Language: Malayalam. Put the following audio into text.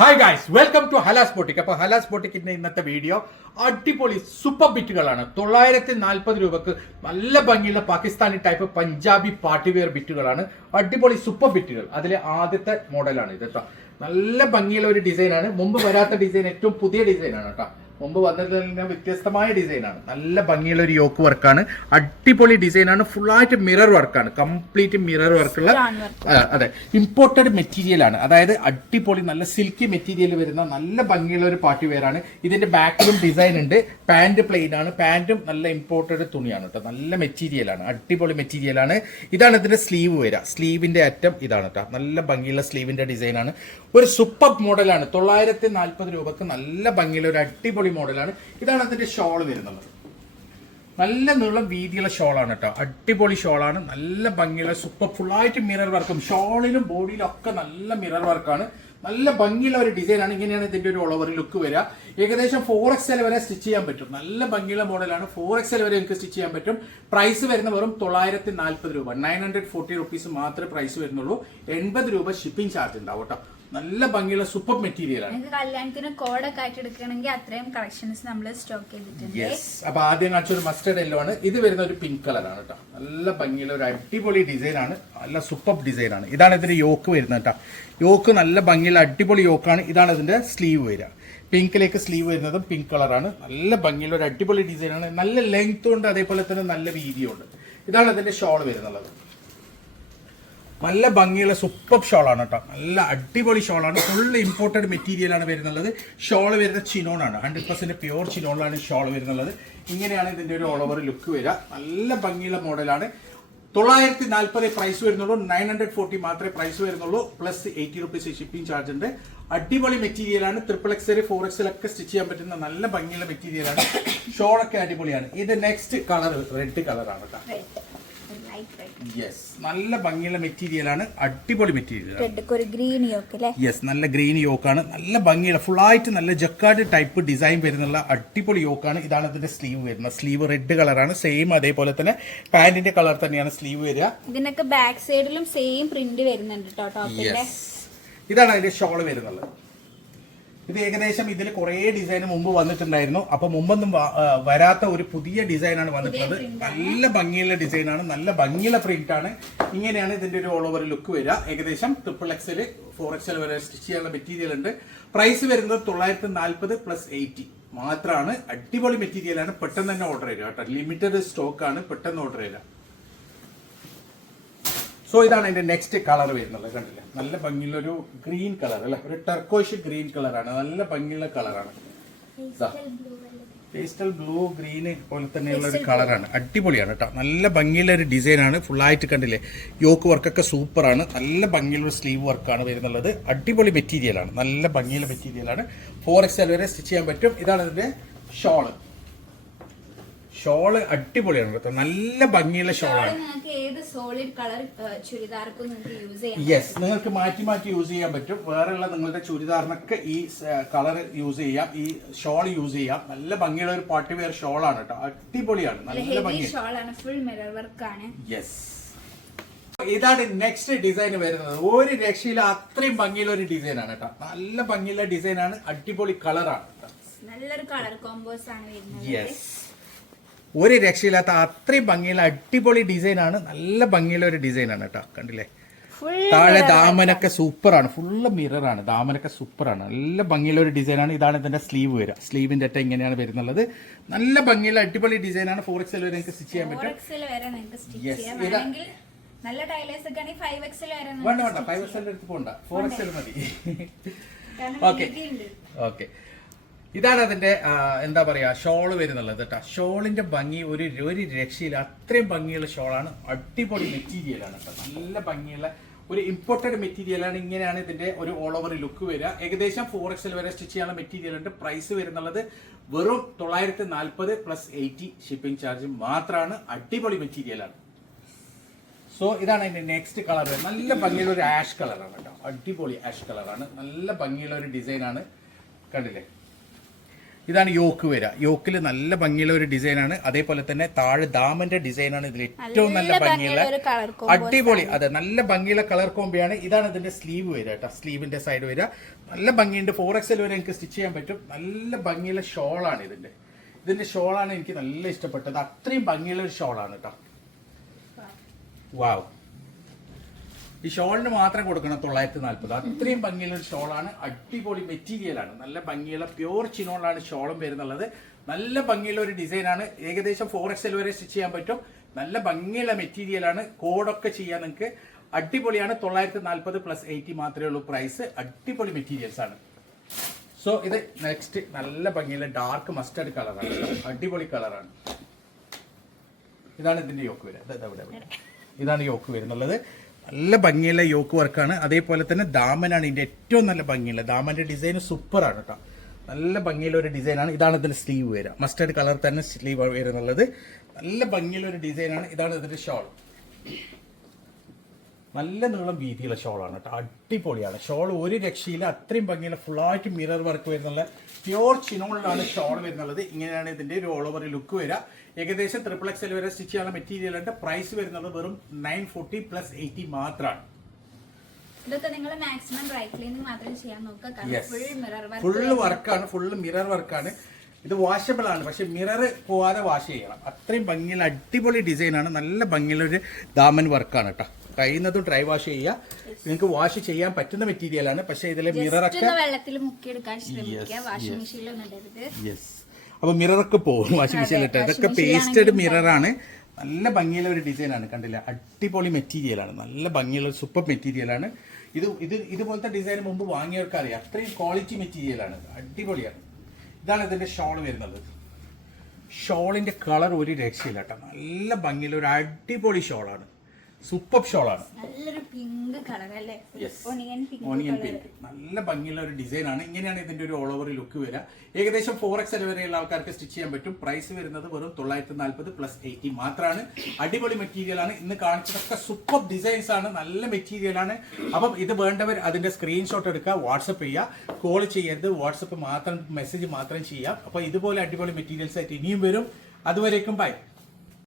Hi guys, welcome to Halas boutique. അപ്പോൾ ഹലാസ് ബോട്ടിക്കിന്റെ ഇന്നത്തെ വീഡിയോ അടിപൊളി സൂപ്പർ ബിറ്റുകളാണ്. 940 രൂപക്ക് നല്ല ഭംഗിയുള്ള Pakistani type Punjabi party wear ബിറ്റുകളാണ്. അടിപൊളി സൂപ്പർ ബിറ്റുകൾ. അതിലെ ആദ്യത്തെ മോഡലാണ് ഇത് കേട്ടോ. നല്ല ഭംഗിയുള്ള ഒരു ഡിസൈനാണ്. മുമ്പ് വരാത്ത ഡിസൈൻ, ഏറ്റവും പുതിയ ഡിസൈനാണ് കേട്ടോ. മുമ്പ് വന്നതിൽ നിന്ന് വ്യത്യസ്തമായ ഡിസൈനാണ്. നല്ല ഭംഗിയുള്ള ഒരു യോക്ക് വർക്കാണ്. അടിപൊളി ഡിസൈനാണ്. ഫുള്ളായിട്ട് മിറർ വർക്കാണ്. കംപ്ലീറ്റ് മിറർ വർക്കുള്ള, അതെ, ഇമ്പോർട്ടഡ് മെറ്റീരിയൽ ആണ്. അതായത് അടിപൊളി നല്ല സിൽക്കി മെറ്റീരിയൽ വരുന്ന നല്ല ഭംഗിയുള്ള ഒരു പാർട്ടി വെയർ ആണ്. ഇതിന്റെ ബാക്കിലും ഡിസൈൻ ഉണ്ട്. പാന്റ് പ്ലെയിൻ ആണ്. പാന്റും നല്ല ഇമ്പോർട്ടഡ് തുണിയാണ് കേട്ടോ. നല്ല മെറ്റീരിയൽ ആണ്. അടിപൊളി മെറ്റീരിയൽ ആണ്. ഇതാണ് ഇതിന്റെ സ്ലീവ് വരിക. സ്ലീവിന്റെ അറ്റം ഇതാണ് കേട്ടോ. നല്ല ഭംഗിയുള്ള സ്ലീവിന്റെ ഡിസൈൻ ആണ്. ഒരു സൂപ്പർ മോഡലാണ്. 940 രൂപക്ക് നല്ല ഭംഗിയുള്ള ഒരു അടിപൊളി മോഡലാണ്. ഇതാണ് അതിന്റെ ഷോൾ വരുന്നത്. നല്ല നീളം വീതിയുള്ള ഷോളാണ് കേട്ടോ. അടിപൊളി ഷോളാണ്. നല്ല ഭംഗിയുള്ള സൂപ്പർ ഫുള്ളായിട്ട് മിറർ വർക്കും ഷോളിലും ബോഡിയിലും ഒക്കെ നല്ല മിറർ വർക്കാണ്. നല്ല ഭംഗിയുള്ള ഒരു ഡിസൈനാണ്. ഇങ്ങനെയാണ് ഇതിന്റെ ഒരു ഓൾ ഓവർ ലുക്ക് വരിക. ഏകദേശം 4XL വരെ സ്റ്റിച്ച് ചെയ്യാൻ പറ്റും. നല്ല ഭംഗിയുള്ള മോഡലാണ്. 4XL വരെ നിങ്ങൾക്ക് സ്റ്റിച്ച് ചെയ്യാൻ പറ്റും. പ്രൈസ് വരുന്ന വെറും 940 രൂപ, 940 റുപ്പീസ് മാത്രമേ പ്രൈസ് വരുന്നുള്ളൂ. 80 രൂപ ഷിപ്പിംഗ് ചാർജ് ഉണ്ടാവും കേട്ടോ. നല്ല ഭംഗിയുള്ള സൂപ്പർ മെറ്റീരിയൽ ആണ്. കല്യാണത്തിന് കോഡൊക്കെ ആയിട്ട് എടുക്കണമെങ്കിൽ അത്രയും കളക്ഷൻസ് നമ്മൾ സ്റ്റോക്ക് ചെയ്തിട്ടുണ്ട്. യെസ്. അപ്പൊ ആദ്യം കാണിച്ച ഒരു മസ്റ്റർഡ് യെല്ലോ ആണ്. ഇത് വരുന്ന ഒരു പിങ്ക് കളറാണ് കേട്ടോ. നല്ല ഭംഗിയുള്ള ഒരു അടിപൊളി ഡിസൈൻ ആണ്. നല്ല സൂപ്പർ ഡിസൈൻ ആണ്. ഇതാണ് ഇതിന്റെ യോക്ക് വരുന്നത് കേട്ടോ. യോക്ക് നല്ല ഭംഗിയുള്ള അടിപൊളി യോക്കാണ്. ഇതാണ് ഇതിന്റെ സ്ലീവ് വരിക. പിങ്കിലേക്ക് സ്ലീവ് വരുന്നതും പിങ്ക് കളറാണ്. നല്ല ഭംഗിയുള്ള ഒരു അടിപൊളി ഡിസൈൻ ആണ്. നല്ല ലെങ്ത്തും ഉണ്ട്, അതേപോലെ തന്നെ നല്ല വീതിയും ഉണ്ട്. ഇതാണ് ഇതിന്റെ ഷോൾ വരുന്നുള്ളത്. നല്ല ഭംഗിയുള്ള സൂപ്പർ ഷോളാണ് കേട്ടോ. നല്ല അടിപൊളി ഷോളാണ്. ഫുൾ ഇമ്പോർട്ടഡ് മെറ്റീരിയൽ ആണ് വരുന്നുള്ളത്. ഷോൾ വരുന്ന ചിനോണാണ്. 100% പ്യുവർ ചിനോണിലാണ് ഷോൾ വരുന്നുള്ളത്. ഇങ്ങനെയാണ് ഇതിന്റെ ഒരു ഓൾ ഓവർ ലുക്ക് വരിക. നല്ല ഭംഗിയുള്ള മോഡലാണ്. 940 പ്രൈസ് വരുന്നുള്ളൂ. 940 മാത്രമേ പ്രൈസ് വരുന്നുള്ളൂ. പ്ലസ് 80 റുപ്പീസ് ഷിപ്പിംഗ് ചാർജ് ഉണ്ട്. അടിപൊളി മെറ്റീരിയൽ ആണ്. 3XL 4XL ഒക്കെ സ്റ്റിച്ച് ചെയ്യാൻ പറ്റുന്ന നല്ല ഭംഗിയുള്ള മെറ്റീരിയൽ ആണ്. ഷോളൊക്കെ അടിപൊളിയാണ്. ഇത് നെക്സ്റ്റ് കളർ റെഡ് കളറാണ് കേട്ടോ. യെസ്. നല്ല ഭംഗിയുള്ള മെറ്റീരിയൽ ആണ്. അടിപൊളി മെറ്റീരിയൽ. യെസ്. നല്ല ഗ്രീൻ യോക്കാണ്. നല്ല ഭംഗിയുള്ള ഫുള്ളായിട്ട് നല്ല ജക്കാർഡ് ടൈപ്പ് ഡിസൈൻ വരുന്നുള്ള അടിപൊളി യോക്കാണ്. ഇതാണ് ഇതിന്റെ സ്ലീവ് വരുന്നത്. സ്ലീവ് റെഡ് കളറാണ്. സെയിം അതേപോലെ തന്നെ പാന്റിന്റെ കളർ തന്നെയാണ് സ്ലീവ് വരിക. ഇതിനൊക്കെ ബാക്ക് സൈഡിലും സെയിം പ്രിന്റ് വരുന്നുണ്ട് കേട്ടോ. ഇതാണ് അതിന്റെ ഷോൾ വരുന്നത്. ഇത് ഏകദേശം ഇതിൽ കുറെ ഡിസൈൻ മുമ്പ് വന്നിട്ടുണ്ടായിരുന്നു. അപ്പൊ മുമ്പൊന്നും വരാത്ത ഒരു പുതിയ ഡിസൈനാണ് വന്നിട്ടുള്ളത്. നല്ല ഭംഗിയുള്ള ഡിസൈനാണ്. നല്ല ഭംഗിയുള്ള പ്രിന്റ് ആണ്. ഇങ്ങനെയാണ് ഇതിന്റെ ഒരു ഓൾ ഓവർ ലുക്ക് വരിക. ഏകദേശം 3XL 4XL വരെ സ്റ്റിച്ച് ചെയ്യാനുള്ള മെറ്റീരിയൽ ഉണ്ട്. പ്രൈസ് വരുന്നത് 940 പ്ലസ് 80 മാത്രമാണ്. അടിപൊളി മെറ്റീരിയൽ ആണ്. പെട്ടെന്ന് തന്നെ ഓർഡർ ചെയ്യുക കേട്ടോ. ലിമിറ്റഡ് സ്റ്റോക്ക് ആണ്. പെട്ടെന്ന് ഓർഡർ ചെയ്യുക. സോ ഇതാണ് അതിന്റെ നെക്സ്റ്റ് കളർ വരുന്നത്. കണ്ടില്ലേ? നല്ല ഭംഗിയുള്ള ഒരു ഗ്രീൻ കളർ അല്ലെ, ഒരു ടർക്കോഷ് ഗ്രീൻ കളറാണ്. നല്ല ഭംഗിയുള്ള കളറാണ്. പേസ്റ്റൽ ബ്ലൂ ഗ്രീന് പോലെ തന്നെയുള്ള ഒരു കളറാണ്. അടിപൊളിയാണ് കേട്ടോ. നല്ല ഭംഗിയുള്ള ഒരു ഡിസൈൻ ആണ്. ഫുള്ളായിട്ട് കണ്ടില്ലേ? യോക്ക് വർക്കൊക്കെ സൂപ്പറാണ്. നല്ല ഭംഗിയുള്ള സ്ലീവ് വർക്കാണ് വരുന്നുള്ളത്. അടിപൊളി മെറ്റീരിയൽ ആണ്. നല്ല ഭംഗിയുള്ള മെറ്റീരിയൽ ആണ്. 4XL വരെ സ്റ്റിച്ച് ചെയ്യാൻ പറ്റും. ഇതാണ് ഇതിന്റെ ഷോള്. ഷോള് അടിപൊളിയാണ് കേട്ടോ. നല്ല ഭംഗിയുള്ള ഷോളാണ്. യെസ്. നിങ്ങൾക്ക് മാറ്റി മാറ്റി യൂസ് ചെയ്യാൻ പറ്റും. വേറെയുള്ള നിങ്ങളുടെ ചുരിദാറിനൊക്കെ ഈ കളർ യൂസ് ചെയ്യാം. ഈ ഷോൾ യൂസ് ചെയ്യാം. നല്ല ഭംഗിയുള്ള ഒരു പാർട്ടി വെയർ ഷോളാണ് കേട്ടോ. അടിപൊളിയാണ്. നല്ല ഭംഗിയാണ്. യെസ്. ഇതാണ് നെക്സ്റ്റ് ഡിസൈൻ വരുന്നത്. ഒരു രക്ഷയില്ല, അത്രയും ഭംഗിയുള്ള ഒരു ഡിസൈനാണ് കേട്ടോ. നല്ല ഭംഗിയുള്ള ഡിസൈനാണ്. അടിപൊളി കളറാണ്. നല്ലൊരു കളർ കോമ്പോസ് ആണ് വരുന്നത്. യെസ്. ഒരു രക്ഷയില്ലാത്ത അത്രയും ഭംഗിയുള്ള അടിപൊളി ഡിസൈനാണ്. നല്ല ഭംഗിയുള്ള ഒരു ഡിസൈനാണ് കേട്ടോ. കണ്ടില്ലേ? താഴെ ദാമനൊക്കെ സൂപ്പറാണ്. ഫുള്ള് മിററാണ്. ദാമനൊക്കെ സൂപ്പറാണ്. നല്ല ഭംഗിയുള്ള ഒരു ഡിസൈനാണ്. ഇതാണ് ഇതിന്റെ സ്ലീവ് വരിക. സ്ലീവിന്റെ അറ്റം ഇങ്ങനെയാണ് വരുന്നുള്ളത്. നല്ല ഭംഗിയുള്ള അടിപൊളി ഡിസൈനാണ്. 4XL വരെ നിങ്ങൾക്ക് സ്റ്റിച്ച് ചെയ്യാൻ പറ്റും. നല്ല ടൈലേഴ്സ് ഒക്കെ ആണെങ്കിൽ 5XL വരെ വേണ്ട 5XL എടുത്ത് പോണ്ട. 4XL മതി. Okay okay. ഇതാണ് അതിന്റെ എന്താ പറയാ ഷോള് വരുന്നുള്ളത് കേട്ടോ. ഷോളിന്റെ ഭംഗി ഒരു രക്ഷയില്ല. അത്രയും ഭംഗിയുള്ള ഷോളാണ്. അടിപൊളി മെറ്റീരിയലാണ് കേട്ടോ. നല്ല ഭംഗിയുള്ള ഒരു ഇമ്പോർട്ടഡ് മെറ്റീരിയലാണ്. ഇങ്ങനെയാണ് ഇതിന്റെ ഒരു ഓൾ ഓവർ ലുക്ക് വരിക. ഏകദേശം 4XL വരെ സ്റ്റിച്ച് ചെയ്യാനുള്ള മെറ്റീരിയൽ ഉണ്ട്. പ്രൈസ് വരുന്നുള്ളത് വെറും 940 പ്ലസ് 80 ഷിപ്പിംഗ് ചാർജ് മാത്രമാണ്. അടിപൊളി മെറ്റീരിയലാണ്. സോ ഇതാണ് അതിന്റെ നെക്സ്റ്റ് കളർ. നല്ല ഭംഗിയുള്ള ഒരു ആഷ് കളറാണ് കേട്ടോ. അടിപൊളി ആഷ് കളറാണ്. നല്ല ഭംഗിയുള്ള ഒരു ഡിസൈനാണ്. കണ്ടില്ലേ? ഇതാണ് യോക്ക് വരിക. യോക്കിൽ നല്ല ഭംഗിയുള്ള ഒരു ഡിസൈനാണ്. അതേപോലെ തന്നെ താഴെ ദാമന്റെ ഡിസൈനാണ് ഇതിൽ ഏറ്റവും നല്ല ഭംഗിയുള്ള അടിപൊളി. അതെ, നല്ല ഭംഗിയുള്ള കളർ കോമ്പിയാണ്. ഇതാണ് ഇതിന്റെ സ്ലീവ് വരിക കേട്ടോ. സ്ലീവിന്റെ സൈഡ് വരിക നല്ല ഭംഗിയുണ്ട്. 4XL വരെ എനിക്ക് സ്റ്റിച്ച് ചെയ്യാൻ പറ്റും. നല്ല ഭംഗിയുള്ള ഷോളാണ് ഇതിന്റെ ഷോളാണ് എനിക്ക് നല്ല ഇഷ്ടപ്പെട്ടത്. അത്രയും ഭംഗിയുള്ള ഒരു ഷോളാണ് കേട്ടോ. വാവ്, ഈ ഷോളിന് മാത്രം കൊടുക്കണം 940. അത്രയും ഭംഗിയുള്ള ഒരു ഷോളാണ്. അടിപൊളി മെറ്റീരിയലാണ്. നല്ല ഭംഗിയുള്ള പ്യൂർ ചിനോളാണ് ഷോളും വരുന്നുള്ളത്. നല്ല ഭംഗിയുള്ള ഒരു ഡിസൈനാണ്. ഏകദേശം 4XL വരെ സ്റ്റിച്ച് ചെയ്യാൻ പറ്റും. നല്ല ഭംഗിയുള്ള മെറ്റീരിയലാണ്. കോഡൊക്കെ ചെയ്യാൻ നിങ്ങൾക്ക് അടിപൊളിയാണ്. 940 പ്ലസ് 80 മാത്രമേ ഉള്ളൂ പ്രൈസ്. അടിപൊളി മെറ്റീരിയൽസ് ആണ്. സോ ഇത് നെക്സ്റ്റ് നല്ല ഭംഗിയുള്ള ഡാർക്ക് മസ്റ്റർഡ് കളറാണ്. അടിപൊളി കളറാണ്. ഇതാണ് ഇതിന്റെ യോക്ക് വരിക. ഇതാണ് യോക്ക് വരുന്നുള്ളത്. നല്ല ഭംഗിയുള്ള യോക്ക് വർക്കാണ്. അതേപോലെ തന്നെ ദാമനാണ് ഇതിന്റെ ഏറ്റവും നല്ല ഭംഗിയുള്ള. ദാമന്റെ ഡിസൈൻ സൂപ്പറാണ് കേട്ടോ. നല്ല ഭംഗിയുള്ള ഒരു ഡിസൈനാണ്. ഇതാണ് ഇതിന്റെ സ്ലീവ് വരിക. മസ്റ്റർഡ് കളർ തന്നെ സ്ലീവ് വരുന്നുള്ളത്. നല്ല ഭംഗിയുള്ള ഒരു ഡിസൈനാണ്. ഇതാണ് ഇതിന്റെ ഷോൾ. നല്ല നീളം വീതിയുള്ള ഷോളാണ് കേട്ടോ. അടിപൊളിയാണ് ഷോൾ. ഒരു രക്ഷയില്ല. അത്രയും ഭംഗിയുള്ള ഫുള്ളായിട്ട് മിറർ വർക്ക് വരുന്നുള്ള പ്യോർ ചിനോളിലാണ് ഷോൾ വരുന്നുള്ളത്. ഇങ്ങനെയാണ് ഇതിന്റെ ഒരു ഓൾ ഓവർ ലുക്ക് വരിക. ഏകദേശം 3XL വരെ സ്റ്റിച്ച് ചെയ്യാനുള്ള മെറ്റീരിയൽ ഉണ്ട്. പ്രൈസ് വരുന്നത് വെറും 940 പ്ലസ് 80 മാത്രമാണ്. ഇതൊക്കെ നിങ്ങൾ മാക്സിമം ഡ്രൈ ക്ലീനിങ് മാത്രം ചെയ്യാൻ നോക്കുക. ഫുള്ള് വർക്കാണ്. ഫുള്ള് മിറർ വർക്കാണ്. ഇത് വാഷബിൾ ആണ്. പക്ഷെ മിറർ പോവാതെ വാഷ് ചെയ്യണം. അത്രയും ഭംഗിയുള്ള അടിപൊളി ഡിസൈനാണ്. നല്ല ഭംഗിയുള്ള ഒരു ദാമൻ വർക്കാണ് കേട്ടോ. കഴിയുന്നതും ഡ്രൈ വാഷ് ചെയ്യുക. നിങ്ങൾക്ക് വാഷ് ചെയ്യാൻ പറ്റുന്ന മെറ്റീരിയലാണ്. പക്ഷെ ഇതിലെ മിററൊക്കെ വെള്ളത്തിൽ മുക്കിയെടുക്കാൻ ശ്രമിക്കുക. വാഷിംഗ് മെഷീനിലൊന്നും ഇടരുത്. യെസ്. അപ്പൊ മിററൊക്കെ പോകും വാഷിംഗ് മെഷീനിൽ ഇട്ട്. ഇതൊക്കെ പേസ്റ്റഡ് മിററാണ്. നല്ല ഭംഗിയുള്ള ഒരു ഡിസൈനാണ്. കണ്ടില്ല, അടിപൊളി മെറ്റീരിയലാണ്. നല്ല ഭംഗിയുള്ള സൂപ്പർ മെറ്റീരിയലാണ്. ഇതുപോലത്തെ ഡിസൈൻ മുമ്പ് വാങ്ങിയവർക്ക് അറിയാം. അത്രയും ക്വാളിറ്റി മെറ്റീരിയലാണ്. അടിപൊളിയാണ്. ഇതാണ് ഇതിന്റെ ഷോൾ വരുന്നത്. ഷോളിന്റെ കളർ ഒരു രക്ഷയില്ല കേട്ടോ. നല്ല ഭംഗിയുള്ള ഒരു അടിപൊളി ഷോളാണ്. സൂപ്പർ ഷോളാണ്. നല്ലൊരു പിങ്ക് കളർ അല്ലേ? Onion pink. നല്ല ഭംഗിയുള്ള ഒരു ഡിസൈനാണ്. ഇങ്ങനെയാണ് ഇതിന്റെ ഒരു ഓൾ ഓവർ ലുക്ക് വരിക. ഏകദേശം 4XL വരെയുള്ള ആൾക്കാർക്ക് സ്റ്റിച്ച് ചെയ്യാൻ പറ്റും. പ്രൈസ് വരുന്നത് വെറും 940 പ്ലസ് 80 മാത്രമാണ്. അടിപൊളി മെറ്റീരിയൽ ആണ്. ഇന്ന് കാണിച്ചതൊക്കെ സൂപ്പർ ഡിസൈൻസ് ആണ്. നല്ല മെറ്റീരിയൽ ആണ്. അപ്പം ഇത് വേണ്ടവർ അതിന്റെ സ്ക്രീൻഷോട്ട് എടുക്കുക, വാട്സപ്പ് ചെയ്യുക. കോൾ ചെയ്യരുത്, വാട്സപ്പ് മാത്രം, മെസ്സേജ് മാത്രം ചെയ്യാം. അപ്പൊ ഇതുപോലെ അടിപൊളി മെറ്റീരിയൽസ് ആയിട്ട് ഇനിയും വരും. അതുവരേക്കും ബൈ.